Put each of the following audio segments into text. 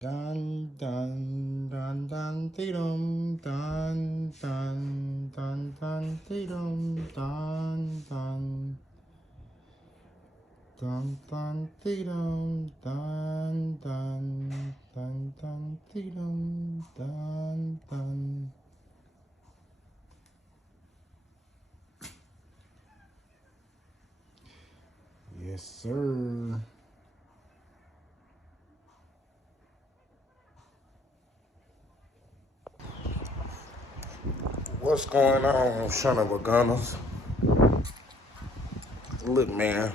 Dun dun dun dun dum dun dun dun dun dum dun dun dun dun dum dun dun dun dun dum dun dun. Yes, sir. What's going on, son of a gunners? Look, man,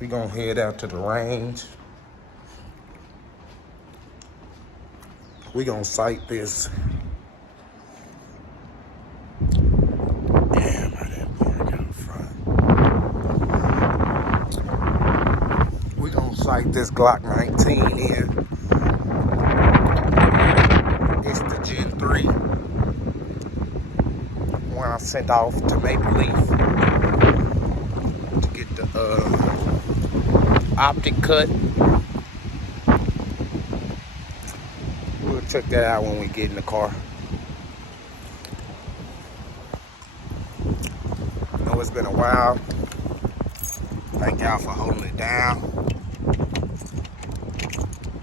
we gonna head out to the range. We gonna sight this. Damn, I didn't park out front. We gonna sight this Glock 19 here. It's the Gen 3. When I sent off to Maple Leaf to get the optic cut. We'll check that out when we get in the car. I know it's been a while. Thank y'all for holding it down.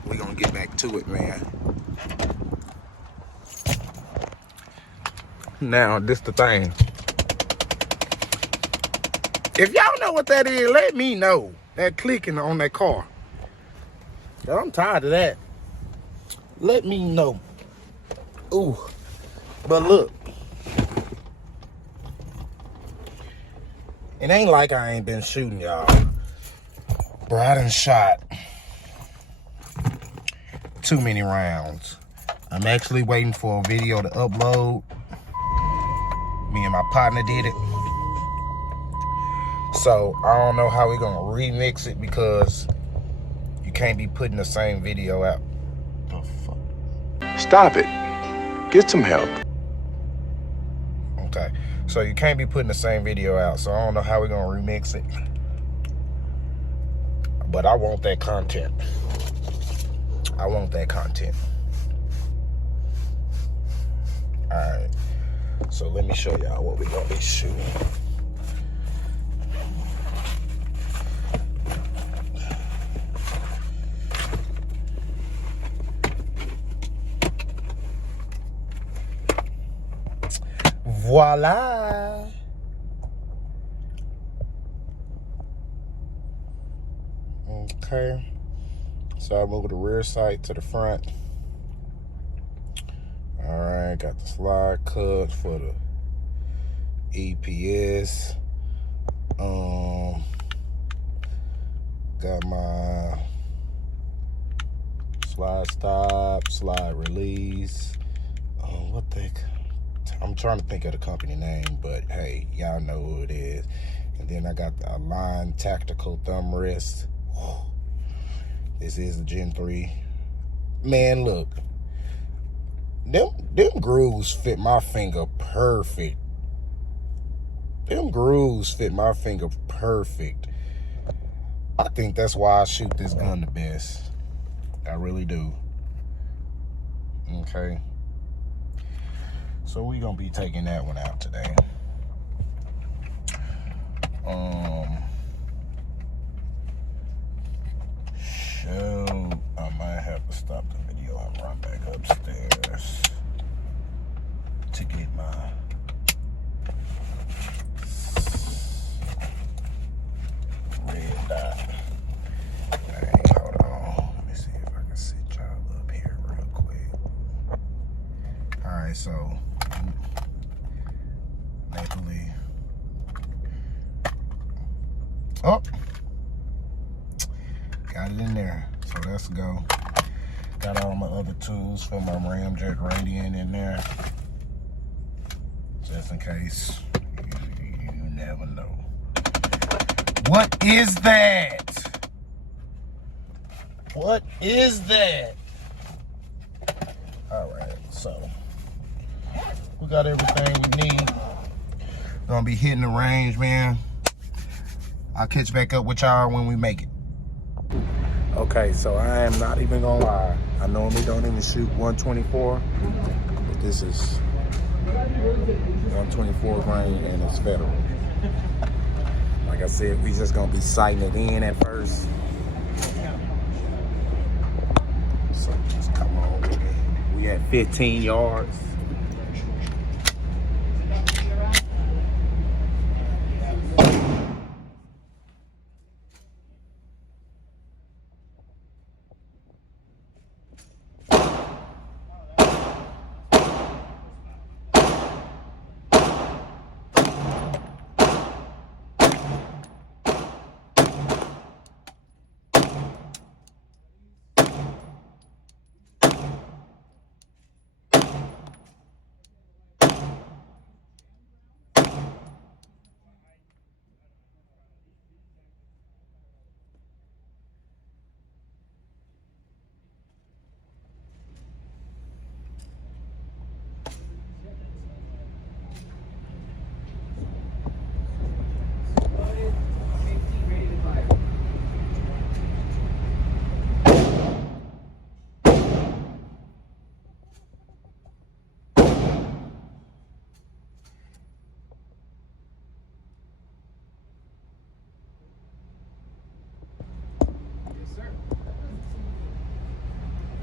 We gonna get back to it, man. Now, this the thing. If y'all know what that is, let me know. That clicking on that car. I'm tired of that. Let me know. Ooh. But look. It ain't like I ain't been shooting, y'all. Bro, I done shot too many rounds. I'm actually waiting for a video to upload. Me and my partner did it. So, I don't know how we're going to remix it because you can't be putting the same video out. Oh, fuck. Stop it. Get some help. Okay. So, you can't be putting the same video out. So, I don't know how we're going to remix it. But I want that content. I want that content. Alright. So, let me show y'all what we're going to be shooting. Voila! Okay. So I moved the rear sight to the front. Alright, got the slide cut for the EPS. Got my slide stop, slide release. What the heck? I'm trying to think of the company name, but hey, y'all know who it is. And then I got the Align Tactical Thumb Rest. This is the Gen 3. Man, look. Them grooves fit my finger perfect. Them grooves fit my finger perfect. I think that's why I shoot this gun the best. I really do. Okay. So we gonna be taking that one out today. Shoot, I might have to stop the video and run back upstairs to get my red dot. Hey, hold on. Let me see if I can sit y'all up here real quick. Alright, so Maple Leaf. Oh, got it in there. So let's go. Got all my other tools for my ramjet radiant in there, just in case. You never know. What is that? What is that? All right, so we got everything we need. Gonna be hitting the range, man. I'll catch back up with y'all when we make it. Okay, so I am not even gonna lie. I normally don't even shoot 124, but this is 124 grain and it's federal. Like I said, we just gonna be sighting it in at first. So just come on with it. We at 15 yards.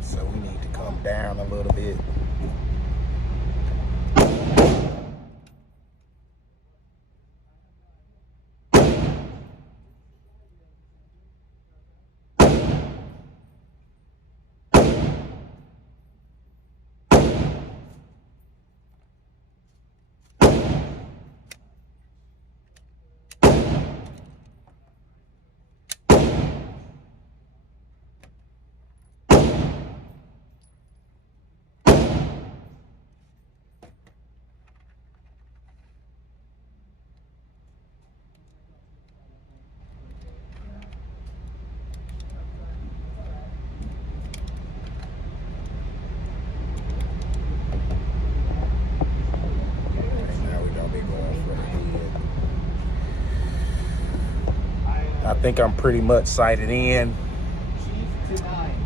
So we need to come down a little bit. I think I'm pretty much sighted in.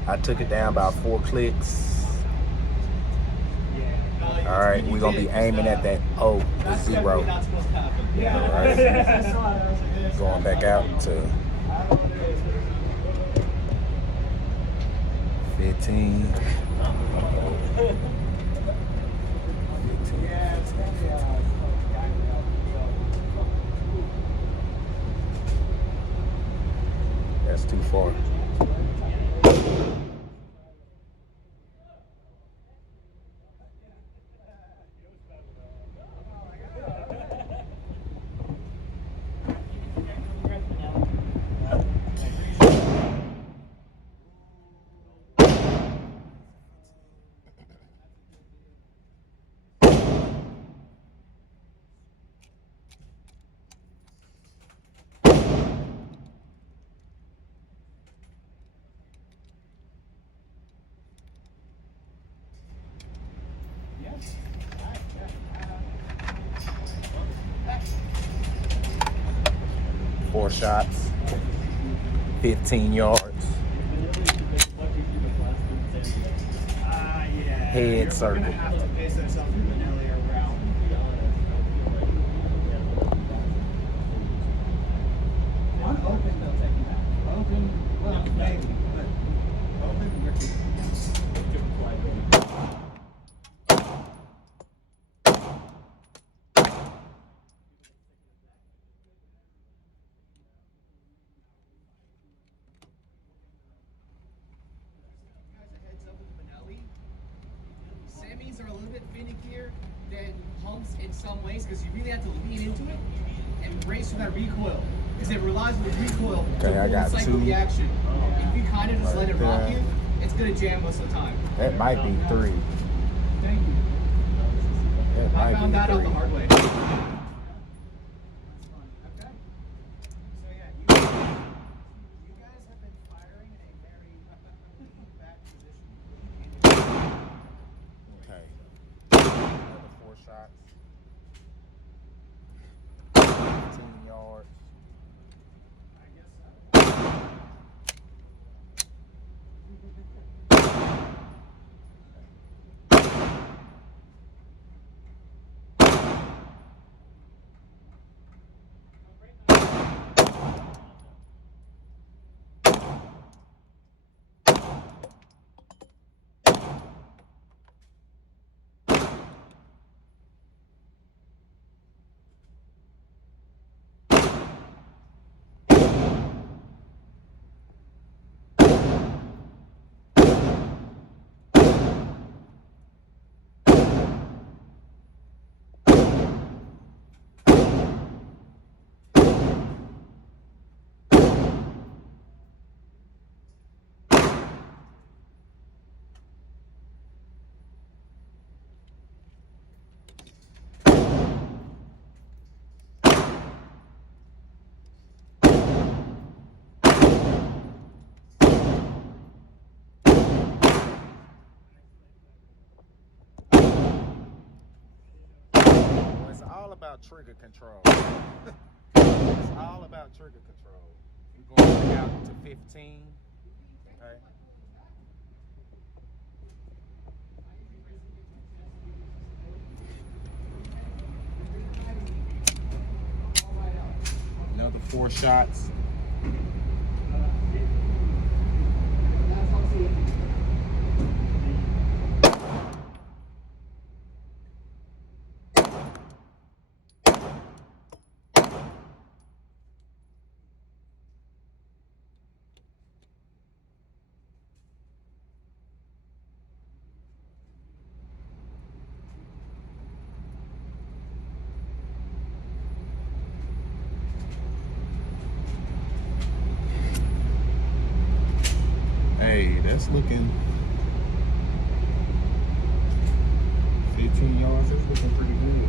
I took it down about 4 clicks. All right, we're gonna be aiming at that the 0. All right, going back out to 15. That's too far. Four shots, 15 yards. Head circle. Semis are a little bit finickier than pumps in some ways because you really have to lean into it and brace for that recoil because it relies on the recoil to cycle the action. If you kind of just let it rock you, it's going to jam most of the time. That might be 3. Thank you. I found that out the hard way. Shots. 15 yards. about trigger control. It's all about trigger control. You're going out to 15. Okay. Another 4 shots. Hey, that's looking 15 yards. That's looking pretty good.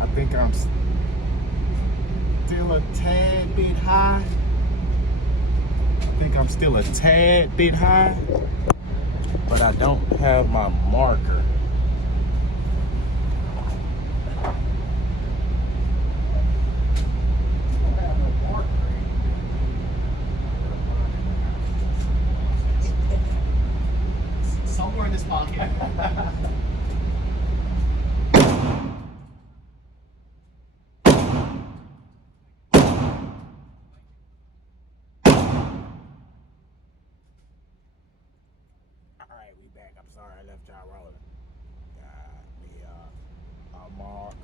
I think I'm still a tad bit high. But I don't have my marker. Somewhere in this pocket. Alright, we back. I'm sorry I left y'all rolling. Got me a marker.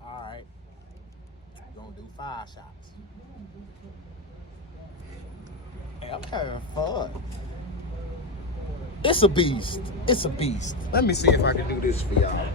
Alright. Alright. Gonna do 5 shots. Hey, I'm having fun. It's a beast. It's a beast. Let me see if I can do this for y'all.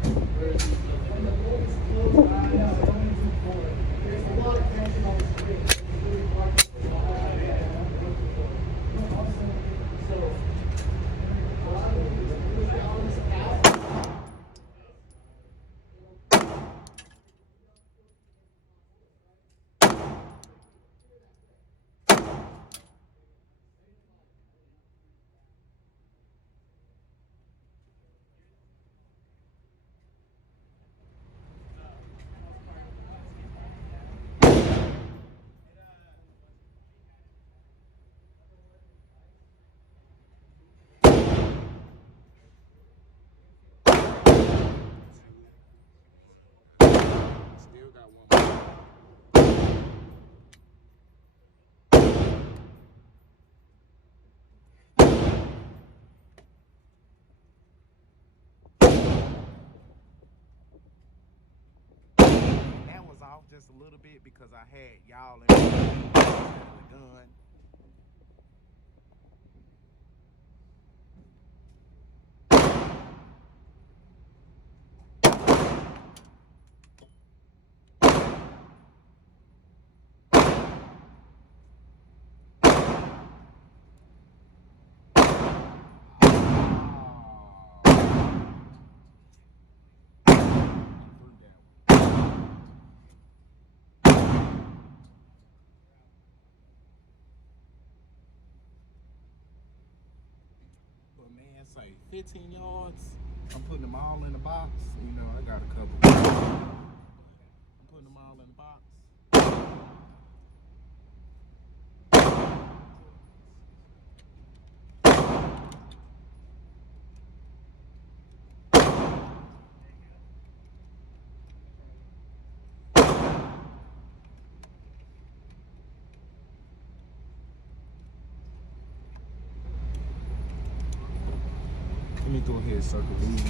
Still got one more. That was off just a little bit because I had y'all in the gun. But man, say 15 yards. I'm putting them all in the box. You know, I got a couple. I'm putting them all in the box. Let me go ahead and circle these.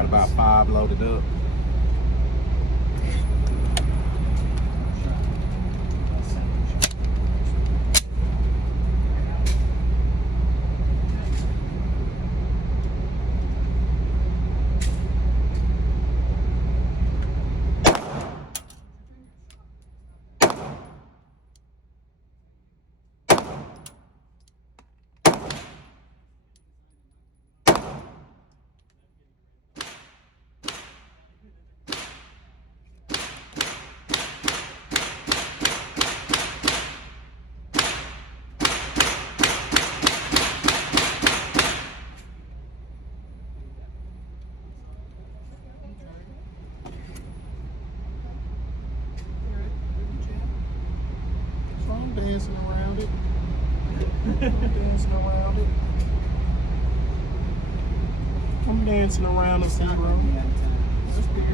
got about 5 loaded up. I'm dancing around it. I'm dancing around the 0. That's good.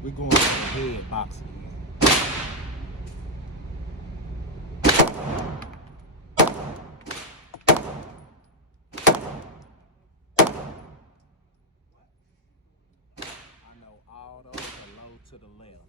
We're going to the head boxing. I know all those are low to the left.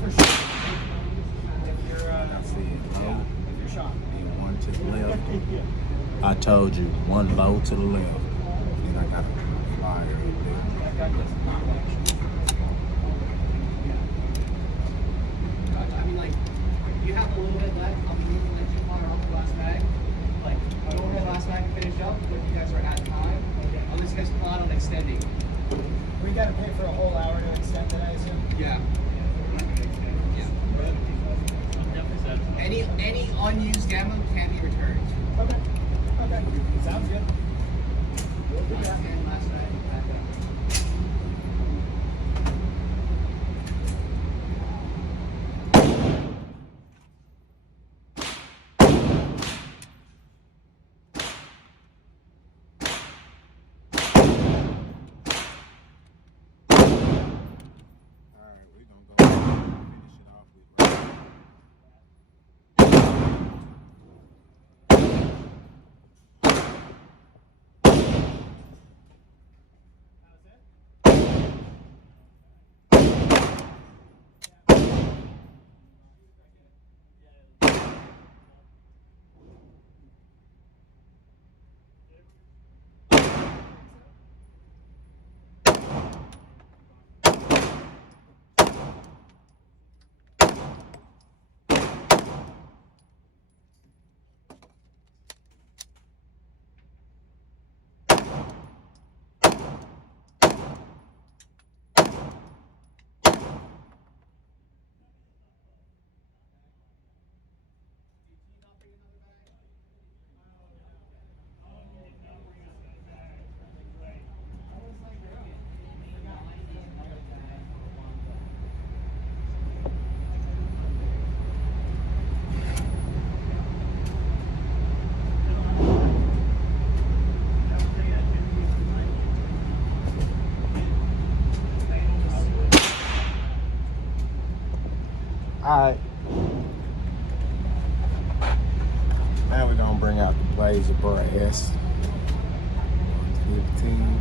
For sure. If you're shot. And one to the left. I told you, one low to the left. And I got a flyer up there. I mean, like, you have a little bit left. I'll be moving that chip on off the last bag. Like, I'll go over the last bag and finish up. But if you guys are at time, I'll just guys plan on extending. We got to pay for a whole hour to extend it, I assume? Yeah. Any unused ammo can be returned. Okay. Okay. Sounds good. We'll do that. And last night, back up. Alright, we're gonna go finish it off with right. Alright. Now we're gonna bring out the blazer brass. 15.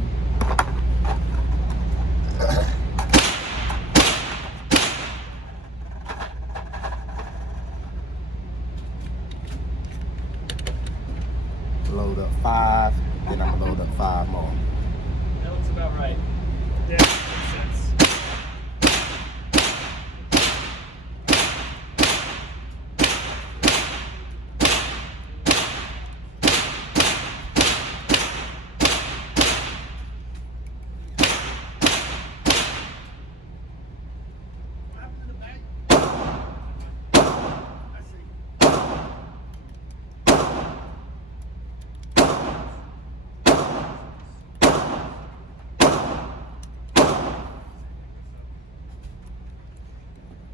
Load up 5, then I'm gonna load up 5 more. That looks about right. Yeah, makes sense. What happened to the bag? I see.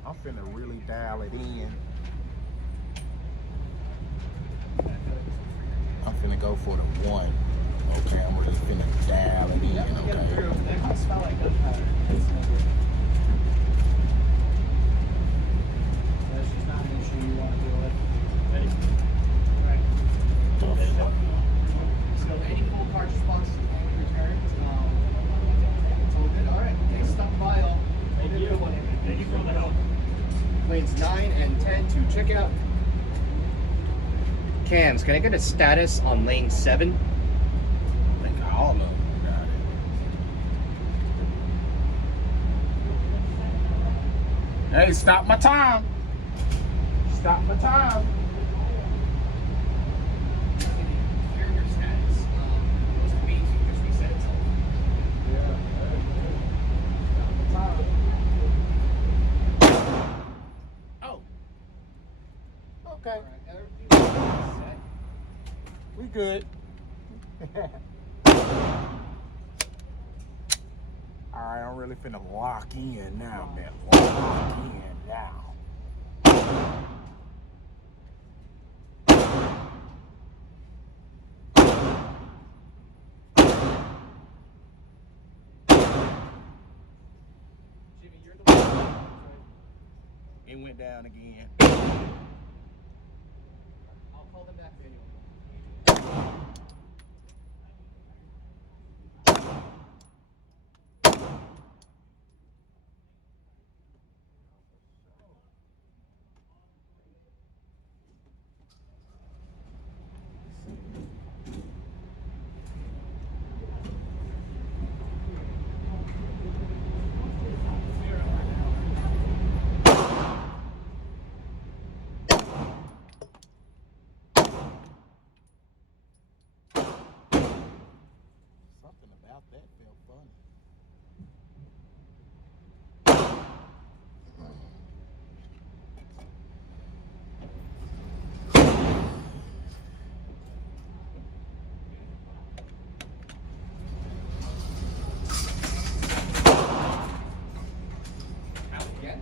I'm finna really dial it in. I'm finna go for the 1. Okay, I'm really finna dial it in, okay? That can smell like gunpowder. That's no good. That's just not an issue you want to deal with. Ready? Right. So any full cartridge box can be returned. It's all good. All right. Next stop file. Thank you. Thank you for the help. Lanes 9 and 10 to checkout. Cams, can I get a status on lane 7? I think all of them got it. Hey, stop my time. Stop my time. Carrier status. Most of these just reset itself. Oh. Okay, All right. Everything is set. we good. Alright, I'm really finna lock in now, man. Lock in now. Jimmy, you're the one. It went down again. I'll call them back manually. Something about that felt funny. Out again.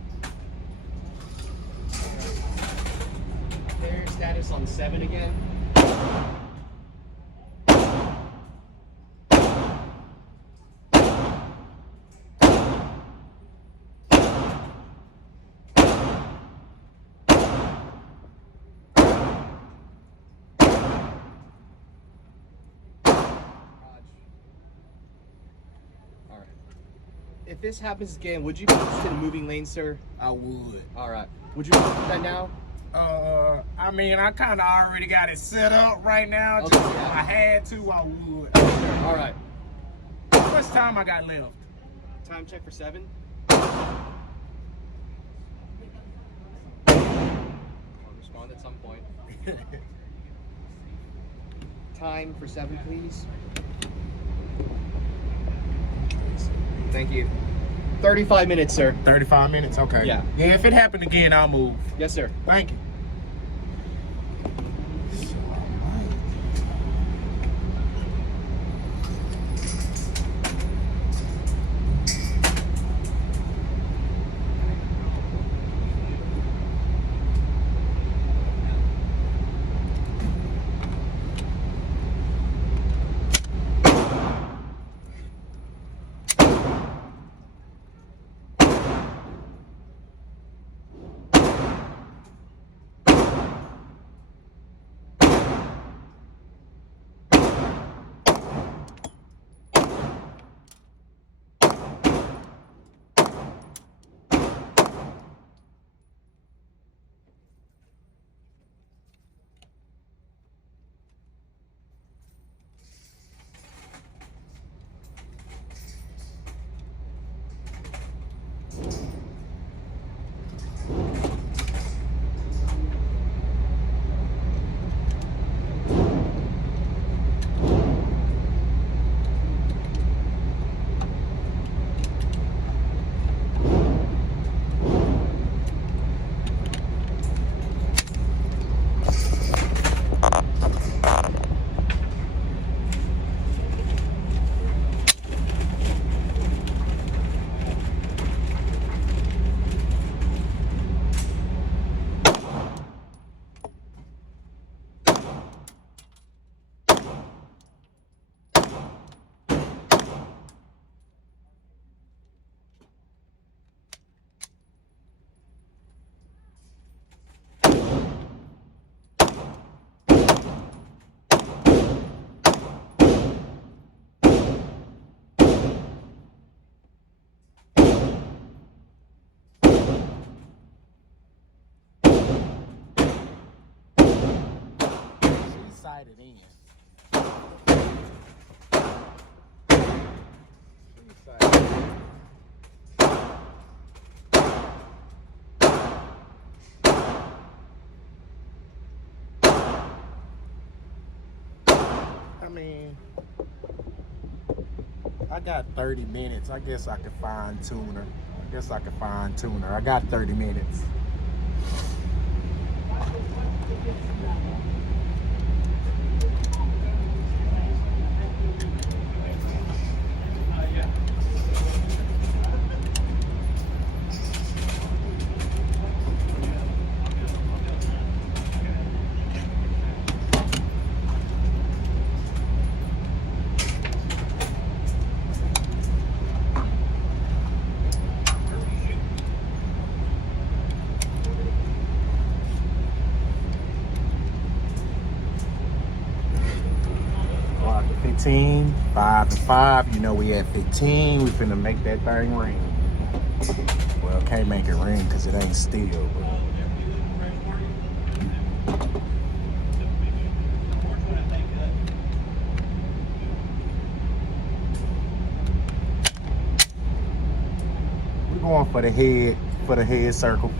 Carrier status on 7 again. Alright. If this happens again, would you be interested in moving lanes, sir? I would. Alright. Would you do that now? I mean, I kind of already got it set up right now. Okay, Just yeah. if I had to, I would. Alright. How much time I got left? Time check for 7. I'll respond at some point. Time for 7, please. Thank you. 35 minutes, sir. 35 minutes? Okay. Yeah. Yeah, if it happened again, I'll move. Yes, sir. Thank you. sighted in. I mean, I got 30 minutes. I guess I could fine tune her. I got 30 minutes. Clock at 15, 5 and 5. You know we at 15. We finna make that thing ring. Well, can't make it ring because it ain't steel. We're going for the head circle.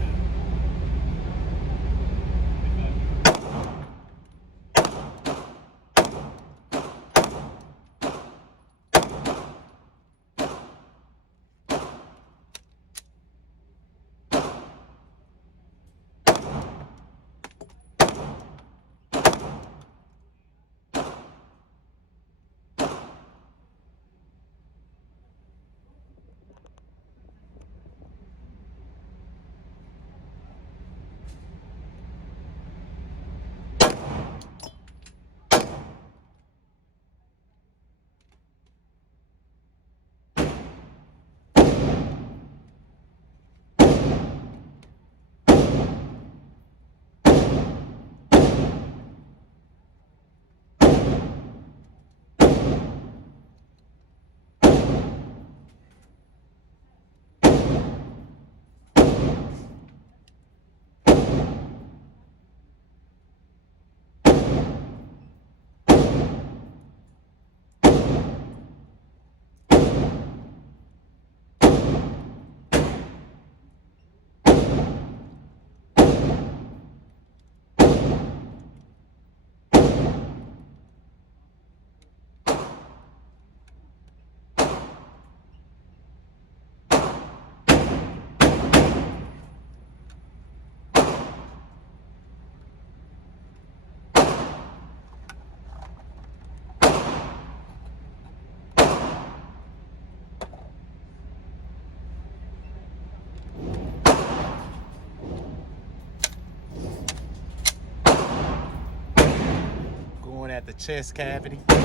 At the chest cavity. Like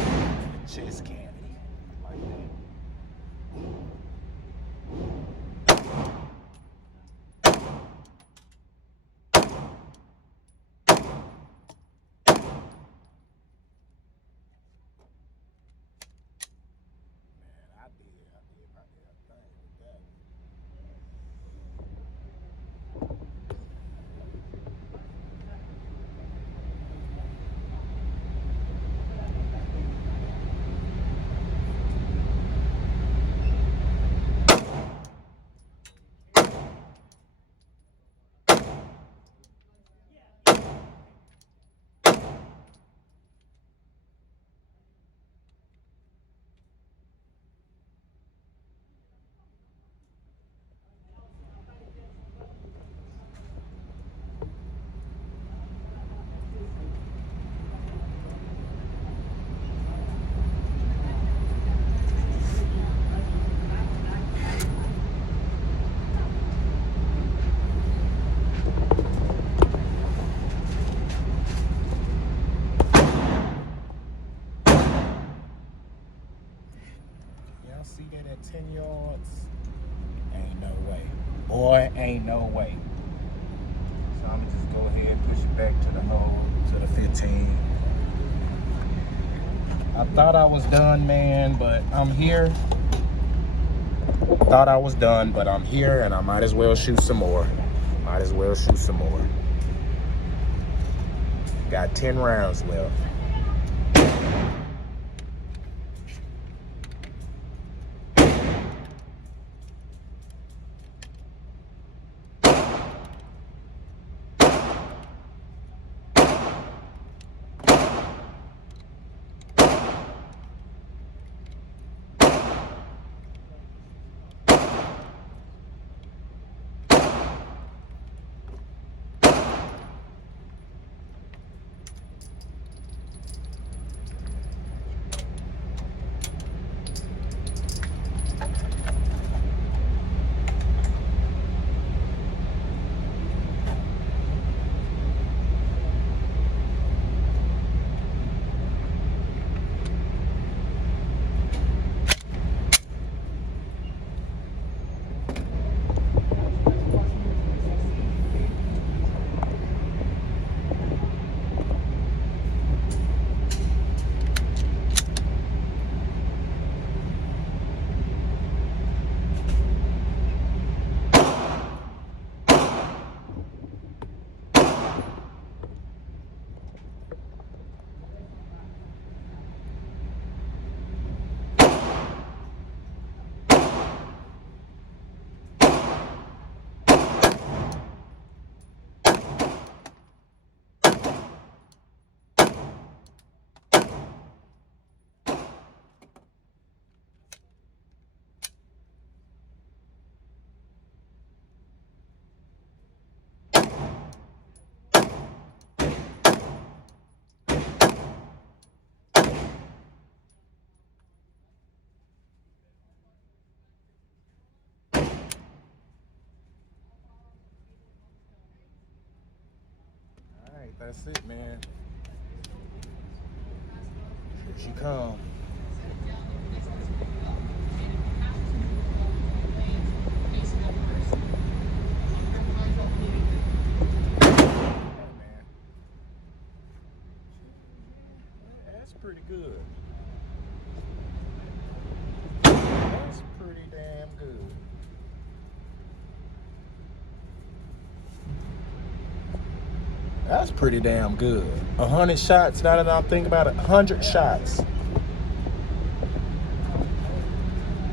that. Man, I did my damn thing with that. See that at 10 yards? Ain't no way. Boy, ain't no way. So I'm gonna just go ahead and push it back to the hole, to the 15. I thought I was done, man, but I'm here. Thought I was done, but I'm here and I might as well shoot some more. Got 10 rounds left. That's it, man. Here she come. That's pretty good. That's pretty damn good. That's pretty damn good. 100 shots, now that I'm thinking about it, 100 shots.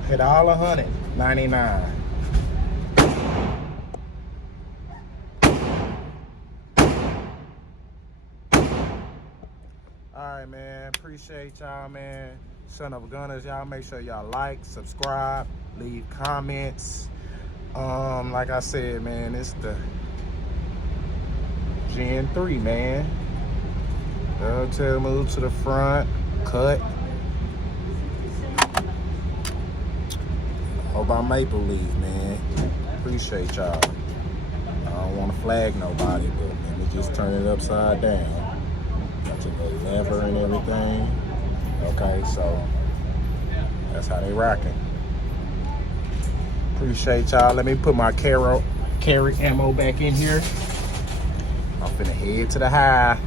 Hit all 100, 99. Alright, man, appreciate y'all, man. Son of a Gunners, y'all make sure y'all like, subscribe, leave comments. Like I said, man, it's the Gen 3, man. Dovetail move to the front, cut. Hope I Maple Leaf, man. Appreciate y'all. I don't want to flag nobody, but let me just turn it upside down. Got your little lever and everything. Okay, so that's how they rocking. Appreciate y'all. Let me put my carry ammo back in here. I'm finna head to the high.